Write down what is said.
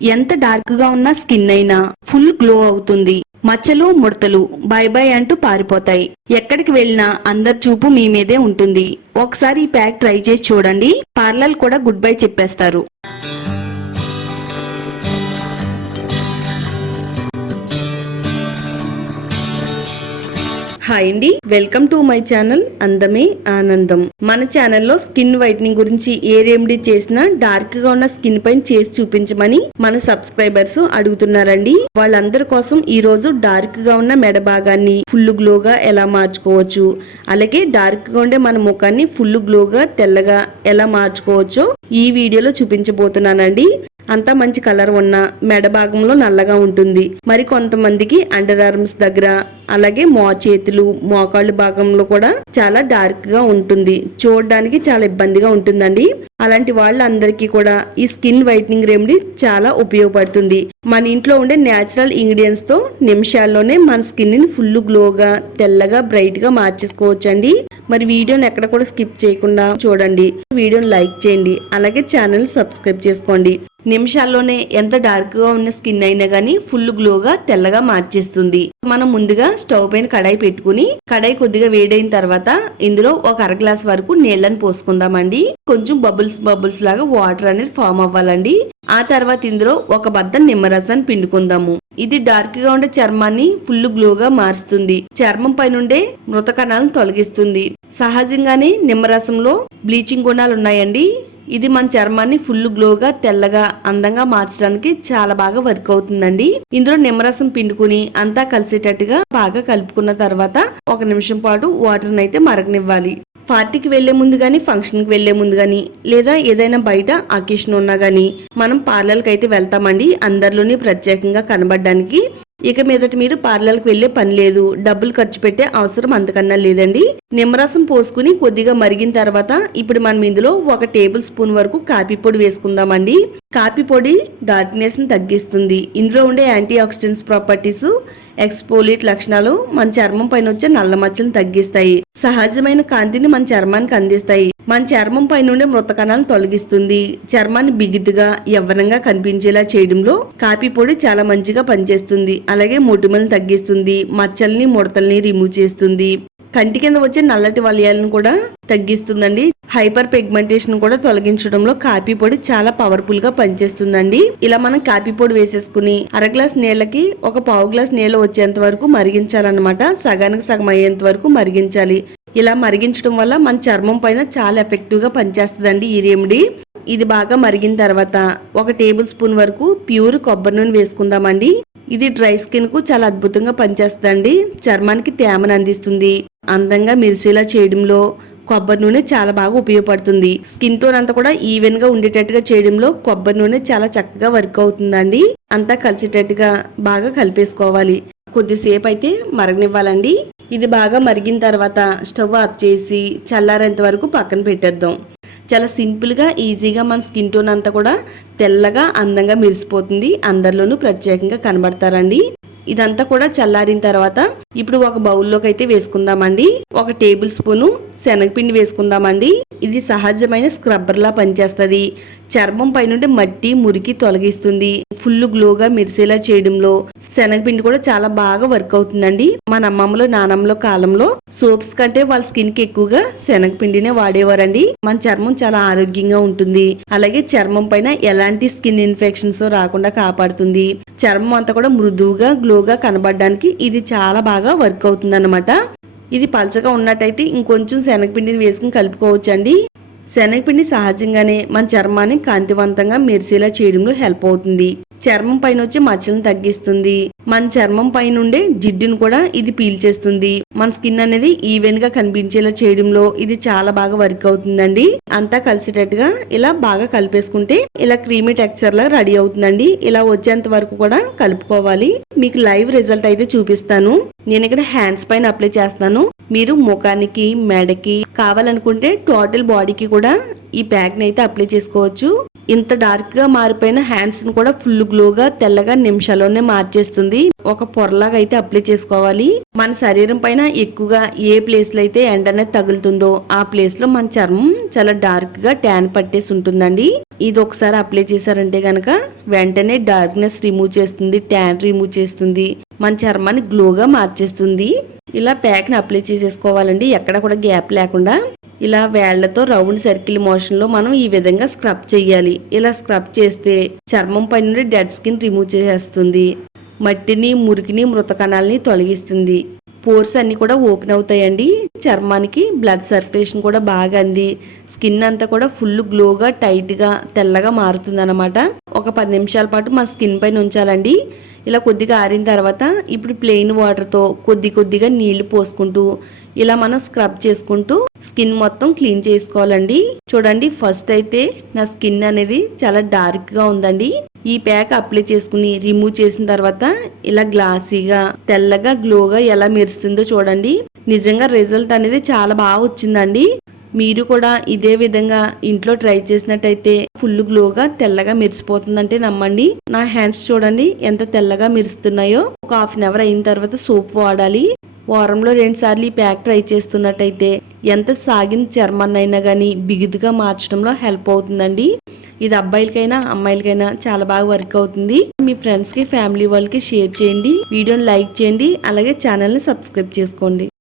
ఎంత డార్క్ గా ఉన్న స్కిన్ అయినా ఫుల్ గ్లో అవుతుంది. మచ్చలు ముడతలు బై బై అంటూ పారిపోతాయి. ఎక్కడికి వెళ్ళినా అందరి చూపు మీ మీదే ఉంటుంది. ఒకసారి ఈ ప్యాక్ ట్రై చేసి చూడండి, పార్లర్ కూడా గుడ్ బై చెప్పేస్తారు. హాయ్ అండి, వెల్కమ్ టు మై ఛానల్ అందమే ఆనందం. మన ఛానల్లో స్కిన్ వైట్నింగ్ గురించి ఏ రెమెడీ చేసినా డార్క్ గా ఉన్న స్కిన్ పైన చేసి చూపించమని మన సబ్స్క్రైబర్స్ అడుగుతున్నారండి. వాళ్ళందరి కోసం ఈ రోజు డార్క్ గా ఉన్న మెడ భాగాన్ని ఫుల్ గ్లోగా ఎలా మార్చుకోవచ్చు, అలాగే డార్క్ గా ఉండే మన ముఖాన్ని ఫుల్ గ్లోగా తెల్లగా ఎలా మార్చుకోవచ్చో ఈ వీడియోలో చూపించబోతున్నానండి. అంతా మంచి కలర్ ఉన్న మెడ భాగంలో నల్లగా ఉంటుంది. మరి కొంతమందికి అండర్ ఆర్మ్స్ దగ్గర, అలాగే చేతులు మోకాళ్ళు భాగంలో కూడా చాలా డార్క్ గా ఉంటుంది. చూడడానికి చాలా ఇబ్బందిగా ఉంటుందండి. అలాంటి వాళ్ళందరికీ కూడా ఈ స్కిన్ వైట్నింగ్ రెమెడీ చాలా ఉపయోగపడుతుంది. మన ఇంట్లో ఉండే నేచురల్ ఇంగ్రీడియంట్స్ తో నిమిషాల్లోనే మన స్కిన్ ని ఫుల్ గ్లోగా తెల్లగా బ్రైట్ గా మార్చేసుకోవచ్చండి. మరి వీడియోని ఎక్కడ కూడా స్కిప్ చేయకుండా చూడండి, వీడియోని లైక్ చేయండి, అలాగే ఛానల్ సబ్స్క్రైబ్ చేసుకోండి. నిమిషాల్లోనే ఎంత డార్క్ గా ఉన్న స్కిన్ అయినా గానీ ఫుల్ గ్లోగా తెల్లగా మార్చేస్తుంది. మనం ముందుగా స్టవ్ పైన కడాయి పెట్టుకుని, కడాయి కొద్దిగా వేడైన తర్వాత ఇందులో ఒక అర గ్లాస్ వరకు నీళ్లను పోసుకుందామండి. కొంచెం బబుల్స్ లాగా వాటర్ అనేది ఫామ్ అవ్వాలండి. ఆ తర్వాత ఇందులో ఒక బద్ద నిమ్మరసాన్ని పిండుకుందాము. ఇది డార్క్ గా ఉండే చర్మాన్ని ఫుల్ గ్లోగా మారుస్తుంది. చర్మం పైనుండే మృత కణాలను తొలగిస్తుంది. సహజంగానే నిమ్మరసంలో బ్లీచింగ్ గుణాలు ఉన్నాయండి. ఇది మన చర్మాన్ని ఫుల్ గ్లోగా తెల్లగా అందంగా మార్చడానికి చాలా బాగా వర్క్ అవుతుందండి. ఇందులో నిమ్మరసం పిండుకుని అంతా కలిసేటట్టుగా బాగా కలుపుకున్న తర్వాత ఒక నిమిషం పాటు వాటర్ అయితే మరగనివ్వాలి. పార్టీకి వెళ్లే ముందు గానీ, ఫంక్షన్ కి వెళ్లే ముందు గానీ, లేదా ఏదైనా బయట అకేషన్ ఉన్నా గానీ మనం పార్లర్కి అయితే వెళ్తామండి, అందరిలోని ప్రత్యేకంగా కనబడడానికి. ఇక మీదట మీరు పార్లర్కి వెళ్లే పని లేదు, డబ్బులు ఖర్చు పెట్టే అవసరం అంతకన్నా లేదండి. నిమ్మరసం పోసుకుని కొద్దిగా మరిగిన తర్వాత ఇప్పుడు మనం ఇందులో 1 టేబుల్ స్పూన్ వరకు కాఫీ పొడి వేసుకుందామండి. కాఫీ పొడి డార్క్నెస్ ని తగ్గిస్తుంది. ఇందులో ఉండే యాంటీ ఆక్సిడెంట్స్ ప్రాపర్టీస్, ఎక్స్పోలియేట్ లక్షణాలు మన చర్మం పైన వచ్చే నల్ల మచ్చలను తగ్గిస్తాయి. సహజమైన కాంతిని మన చర్మానికి అందిస్తాయి. మన చర్మం పైన ఉండే మృత కణాలను తొలగిస్తుంది. చర్మాన్ని బిగిద్దుగా యవ్వనంగా కనిపించేలా చేయడంలో కాఫీ పొడి చాలా మంచిగా పనిచేస్తుంది. అలాగే మొటిమలను తగ్గిస్తుంది. మచ్చల్ని ముడతల్ని రిమూవ్ చేస్తుంది. కంటి కింద వచ్చే నల్లటి వలయాలను కూడా తగ్గిస్తుందండి. హైపర్ పిగ్మెంటేషన్ కూడా తొలగించడంలో కాఫీ పొడి చాలా పవర్ఫుల్ గా పనిచేస్తుందండి. ఇలా మనం కాఫీ పొడి వేసేసుకుని అర గ్లాస్ నీళ్ళకి ఒక పావు గ్లాస్ నీళ్ళు వచ్చేంత వరకు మరిగించాలన్నమాట. సగానికి సగం అయ్యేంత వరకు మరిగించాలి. ఇలా మరిగించడం వల్ల మన చర్మం పైన చాలా ఎఫెక్టివ్ గా పనిచేస్తుందండి ఈ రెమెడీ. ఇది బాగా మరిగిన తర్వాత 1 టేబుల్ స్పూన్ వరకు ప్యూర్ కొబ్బరి నూనె వేసుకుందామండి. ఇది డ్రై స్కిన్ కు చాలా అద్భుతంగా పనిచేస్తుందండి. చర్మానికి తేమను అందిస్తుంది. అందంగా మెరిసేలా చేయడంలో కొబ్బరి నూనె చాలా బాగా ఉపయోగపడుతుంది. స్కిన్ టోన్ అంతా కూడా ఈవెన్ గా ఉండేటట్టుగా చేయడంలో కొబ్బరి నూనె చాలా చక్కగా వర్క్ అవుతుందండి. అంతా కలిసేటట్టుగా బాగా కలిపేసుకోవాలి. కొద్దిసేపు అయితే మరగనివ్వాలండి. ఇది బాగా మరిగిన తర్వాత స్టవ్ ఆఫ్ చేసి చల్లారేంత వరకు పక్కన పెట్టేద్దాం. చాలా సింపుల్ గా ఈజీగా మన స్కిన్ టోన్ అంతా కూడా తెల్లగా అందంగా మెరిసిపోతుంది. అందరిలోనూ ప్రత్యేకంగా కనబడతారండి. ఇదంతా కూడా చల్లారిన తర్వాత ఇప్పుడు ఒక బౌల్లోకి అయితే వేసుకుందామండి. 1 టేబుల్ స్పూను శనగపిండి వేసుకుందామండి. ఇది సహజమైన స్క్రబ్బర్ లా పనిచేస్తుంది. చర్మం పైనుండి మట్టి మురికి తొలగిస్తుంది. ఫుల్ గ్లోగా మెరిసేలా చేయడంలో శనగపిండి కూడా చాలా బాగా వర్క్ అవుతుందండి. మన అమ్మమ్మలో నానమ్మలో కాలంలో సోప్స్ కంటే వాళ్ళ స్కిన్ కి ఎక్కువగా శనగపిండినే వాడేవారండి. మన చర్మం చాలా ఆరోగ్యంగా ఉంటుంది. అలాగే చర్మం పైన ఎలాంటి స్కిన్ ఇన్ఫెక్షన్స్ రాకుండా కాపాడుతుంది. చర్మం అంతా కూడా మృదువుగా గ్లోగా కనబడడానికి ఇది చాలా బాగా వర్క్ అవుతుంది అన్నమాట. ఇది పలచగా ఉన్నట్టయితే ఇంకొంచెం శనగపిండిని వేసుకుని కలుపుకోవచ్చండి. శనగపిండి సహజంగానే మన చర్మాన్ని కాంతివంతంగా మెరిసేలా చేయడంలో హెల్ప్ అవుతుంది. చర్మం పైన వచ్చే మచ్చలను తగ్గిస్తుంది. మన చర్మం పైన ఉండే జిడ్డును కూడా ఇది పీల్చేస్తుంది. మన స్కిన్ అనేది ఈవెన్ గా కనిపించేలా చేయడంలో ఇది చాలా బాగా వర్క్ అవుతుందండి. అంతా కలిసేటట్టుగా ఇలా బాగా కలిపేసుకుంటే ఇలా క్రీమీ టెక్స్చర్ లా రెడీ అవుతుందండి. ఇలా వచ్చేంత వరకు కూడా కలుపుకోవాలి. మీకు లైవ్ రిజల్ట్ అయితే చూపిస్తాను. నేను ఇక్కడ హ్యాండ్స్ పైన అప్లై చేస్తాను. మీరు ముఖానికి, మెడకి కావాలనుకుంటే టోటల్ బాడీకి కూడా ఈ ప్యాక్ ని అయితే అప్లై చేసుకోవచ్చు. ఇంత డార్క్ గా మారిపోయిన హ్యాండ్స్ ను కూడా ఫుల్ గ్లోగా తెల్లగా నిమిషాల్లోనే మార్చేస్తుంది. ఒక పొరలాగా అయితే అప్లై చేసుకోవాలి. మన శరీరం పైన ఎక్కువగా ఏ ప్లేస్ లో అయితే ఎండ అనేది తగులుతుందో ఆ ప్లేస్ లో మన చర్మం చాలా డార్క్ గా ట్యాన్ పట్టేసి ఉంటుందండి. ఇది ఒకసారి అప్లై చేశారంటే గనక వెంటనే డార్క్నెస్ రిమూవ్ చేస్తుంది, ట్యాన్ రిమూవ్ చేస్తుంది, మన చర్మాన్ని గ్లోగా మార్చేస్తుంది. ఇలా ప్యాక్ ని అప్లై చేసేసుకోవాలండి, ఎక్కడ కూడా గ్యాప్ లేకుండా. ఇలా వేళ్లతో రౌండ్ సర్కిల్ మోషన్ లో మనం ఈ విధంగా స్క్రబ్ చేయాలి. ఇలా స్క్రబ్ చేస్తే చర్మం పై నుండి డెడ్ స్కిన్ రిమూవ్ చేసేస్తుంది, మట్టిని, మురికిని, మృత కణాలని తొలగిస్తుంది. పోర్స్ అన్ని కూడా ఓపెన్ అవుతాయండి. చర్మానికి బ్లడ్ సర్క్యులేషన్ కూడా బాగా అంది స్కిన్ అంతా కూడా ఫుల్ గ్లోగా టైట్ గా తెల్లగా మారుతుంది అనమాట. ఒక 10 నిమిషాల పాటు మా స్కిన్ పైన ఉంచాలండి. ఇలా కొద్దిగా ఆరిన తర్వాత ఇప్పుడు ప్లెయిన్ వాటర్ తో కొద్దిగా నీళ్లు పోసుకుంటూ ఇలా మనం స్క్రబ్ చేసుకుంటూ స్కిన్ మొత్తం క్లీన్ చేసుకోవాలండి. చూడండి, ఫస్ట్ అయితే నా స్కిన్ అనేది చాలా డార్క్ గా ఉందండి. ఈ ప్యాక్ అప్లై చేసుకుని రిమూవ్ చేసిన తర్వాత ఇలా గ్లాసీగా తెల్లగా గ్లోగా ఎలా మెరుస్తుందో చూడండి. నిజంగా రిజల్ట్ అనేది చాలా బాగా వచ్చిందండి. మీరు కూడా ఇదే విధంగా ఇంట్లో ట్రై చేసినట్టయితే ఫుల్ గ్లోగా తెల్లగా మెరిసిపోతుందంటే నమ్మండి. నా హ్యాండ్స్ చూడండి ఎంత తెల్లగా మెరుస్తున్నాయో. ఒక హాఫ్ అన్ అవర్ అయిన తర్వాత సోప్ వాడాలి. వారంలో 2 సార్లు ఈ ప్యాక్ ట్రై చేస్తున్నట్టయితే ఎంత సాగిన చర్మాన్నైనా కానీ బిగుతుగా మార్చడంలో హెల్ప్ అవుతుందండి. ఇది అబ్బాయిలకైనా అమ్మాయిలకైనా చాలా బాగా వర్క్ అవుతుంది. మీ ఫ్రెండ్స్ కి, ఫ్యామిలీ వాళ్ళకి షేర్ చేయండి, వీడియోని లైక్ చేయండి, అలాగే ఛానల్ ని సబ్స్క్రైబ్ చేసుకోండి.